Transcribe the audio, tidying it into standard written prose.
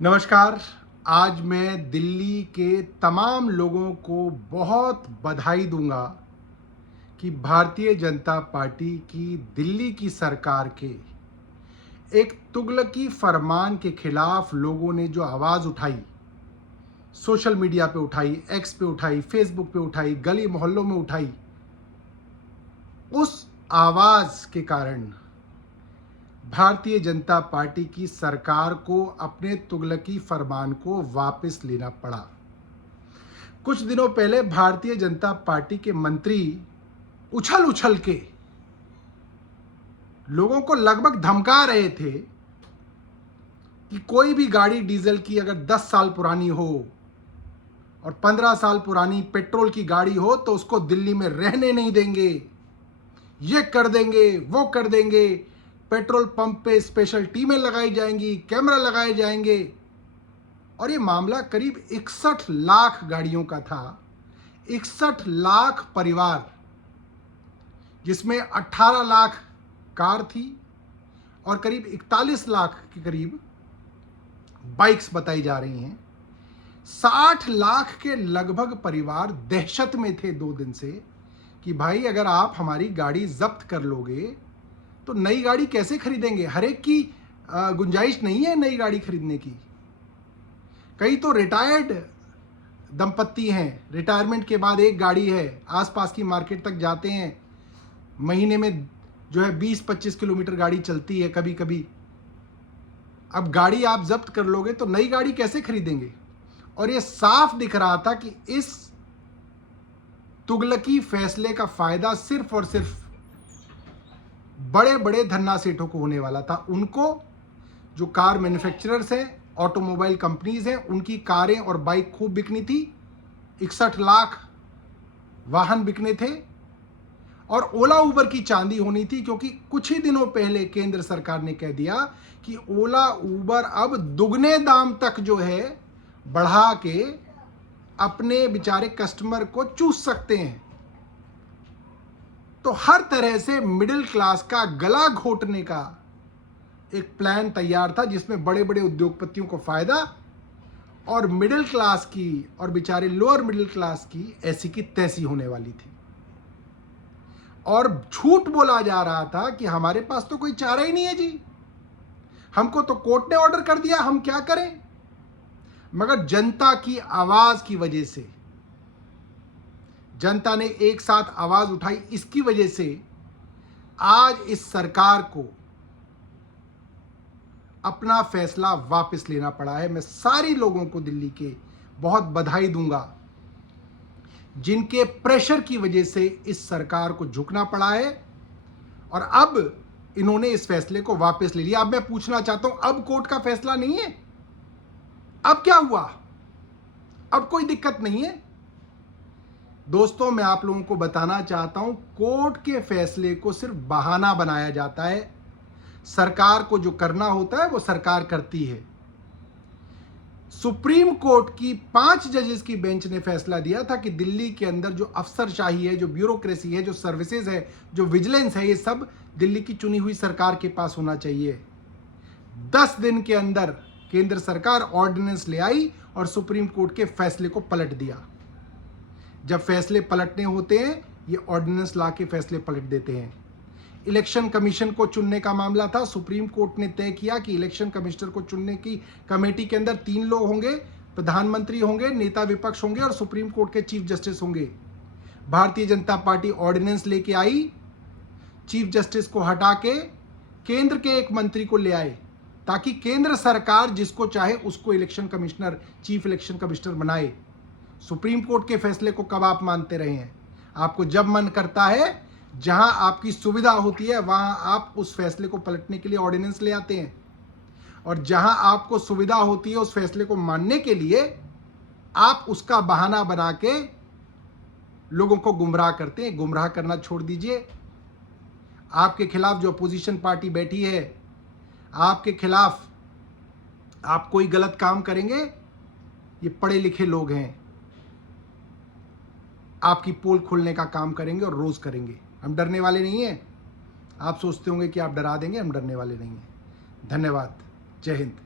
नमस्कार। आज मैं दिल्ली के तमाम लोगों को बहुत बधाई दूंगा कि भारतीय जनता पार्टी की दिल्ली की सरकार के एक तुगलकी फरमान के खिलाफ लोगों ने जो आवाज़ उठाई, सोशल मीडिया पे उठाई, एक्स पे उठाई, फेसबुक पे उठाई, गली मोहल्लों में उठाई, उस आवाज़ के कारण भारतीय जनता पार्टी की सरकार को अपने तुगलकी फरमान को वापस लेना पड़ा। कुछ दिनों पहले भारतीय जनता पार्टी के मंत्री उछल उछल के लोगों को लगभग धमका रहे थे कि कोई भी गाड़ी डीजल की अगर 10 साल पुरानी हो और 15 साल पुरानी पेट्रोल की गाड़ी हो तो उसको दिल्ली में रहने नहीं देंगे, ये कर देंगे, वो कर देंगे, पेट्रोल पंप पे स्पेशल टीमें लगाई जाएंगी, कैमरा लगाए जाएंगे। और ये मामला करीब 61 लाख गाड़ियों का था। 61 लाख परिवार, जिसमें 18 लाख कार थी और करीब 41 लाख के करीब बाइक्स बताई जा रही हैं। 60 लाख के लगभग परिवार दहशत में थे 2 दिन से कि भाई अगर आप हमारी गाड़ी जब्त कर लोगे तो नई गाड़ी कैसे खरीदेंगे। हर एक की गुंजाइश नहीं है नई गाड़ी खरीदने की। कई तो रिटायर्ड दंपत्ति हैं, रिटायरमेंट के बाद एक गाड़ी है, आसपास की मार्केट तक जाते हैं, महीने में जो है 20-25 किलोमीटर गाड़ी चलती है कभी कभी। अब गाड़ी आप जब्त कर लोगे तो नई गाड़ी कैसे खरीदेंगे। और ये साफ दिख रहा था कि इस तुगलकी फैसले का फायदा सिर्फ और सिर्फ बड़े बड़े धन्ना सेठों को होने वाला था। उनको, जो कार मैन्युफैक्चरर्स हैं, ऑटोमोबाइल कंपनीज हैं, उनकी कारें और बाइक खूब बिकनी थी। 61 लाख वाहन बिकने थे और ओला उबर की चांदी होनी थी, क्योंकि कुछ ही दिनों पहले केंद्र सरकार ने कह दिया कि ओला उबर अब दुगने दाम तक जो है बढ़ा के अपने बेचारे कस्टमर को चूस सकते हैं। तो हर तरह से मिडिल क्लास का गला घोटने का एक प्लान तैयार था, जिसमें बड़े बड़े उद्योगपतियों को फायदा और मिडिल क्लास की और बेचारे लोअर मिडिल क्लास की ऐसी की तैसी होने वाली थी। और झूठ बोला जा रहा था कि हमारे पास तो कोई चारा ही नहीं है जी, हमको तो कोर्ट ने ऑर्डर कर दिया, हम क्या करें। मगर जनता की आवाज की वजह से, जनता ने एक साथ आवाज उठाई, इसकी वजह से आज इस सरकार को अपना फैसला वापस लेना पड़ा है। मैं सारे लोगों को दिल्ली के बहुत बधाई दूंगा जिनके प्रेशर की वजह से इस सरकार को झुकना पड़ा है और अब इन्होंने इस फैसले को वापस ले लिया। अब मैं पूछना चाहता हूं, अब कोर्ट का फैसला नहीं है, अब क्या हुआ, अब कोई दिक्कत नहीं है। दोस्तों, मैं आप लोगों को बताना चाहता हूं, कोर्ट के फैसले को सिर्फ बहाना बनाया जाता है। सरकार को जो करना होता है वो सरकार करती है। सुप्रीम कोर्ट की 5 जजेस की बेंच ने फैसला दिया था कि दिल्ली के अंदर जो अफसरशाही है, जो ब्यूरोक्रेसी है, जो सर्विसेज है, जो विजिलेंस है, ये सब दिल्ली की चुनी हुई सरकार के पास होना चाहिए। 10 दिन के अंदर केंद्र सरकार ऑर्डिनेंस ले आई और सुप्रीम कोर्ट के फैसले को पलट दिया। जब फैसले पलटने होते हैं, ये ऑर्डिनेंस ला के फैसले पलट देते हैं। इलेक्शन कमीशन को चुनने का मामला था, सुप्रीम कोर्ट ने तय किया कि इलेक्शन कमिश्नर को चुनने की कमेटी के अंदर 3 लोग होंगे, प्रधानमंत्री होंगे, नेता विपक्ष होंगे और सुप्रीम कोर्ट के चीफ जस्टिस होंगे। भारतीय जनता पार्टी ऑर्डिनेंस लेके आई, चीफ जस्टिस को हटा के केंद्र के एक मंत्री को ले आए, ताकि केंद्र सरकार जिसको चाहे उसको election commissioner, chief election commissioner बनाए। सुप्रीम कोर्ट के फैसले को कब आप मानते रहे हैं? आपको जब मन करता है, जहां आपकी सुविधा होती है, वहां आप उस फैसले को पलटने के लिए ऑर्डिनेंस ले आते हैं, और जहां आपको सुविधा होती है उस फैसले को मानने के लिए आप उसका बहाना बना के लोगों को गुमराह करते हैं। गुमराह करना छोड़ दीजिए। आपके खिलाफ जो अपोजिशन पार्टी बैठी है, आपके खिलाफ आप कोई गलत काम करेंगे, ये पढ़े लिखे लोग हैं, आपकी पोल खोलने का काम करेंगे और रोज करेंगे। हम डरने वाले नहीं हैं। आप सोचते होंगे कि आप डरा देंगे, हम डरने वाले नहीं हैं। धन्यवाद। जय हिंद।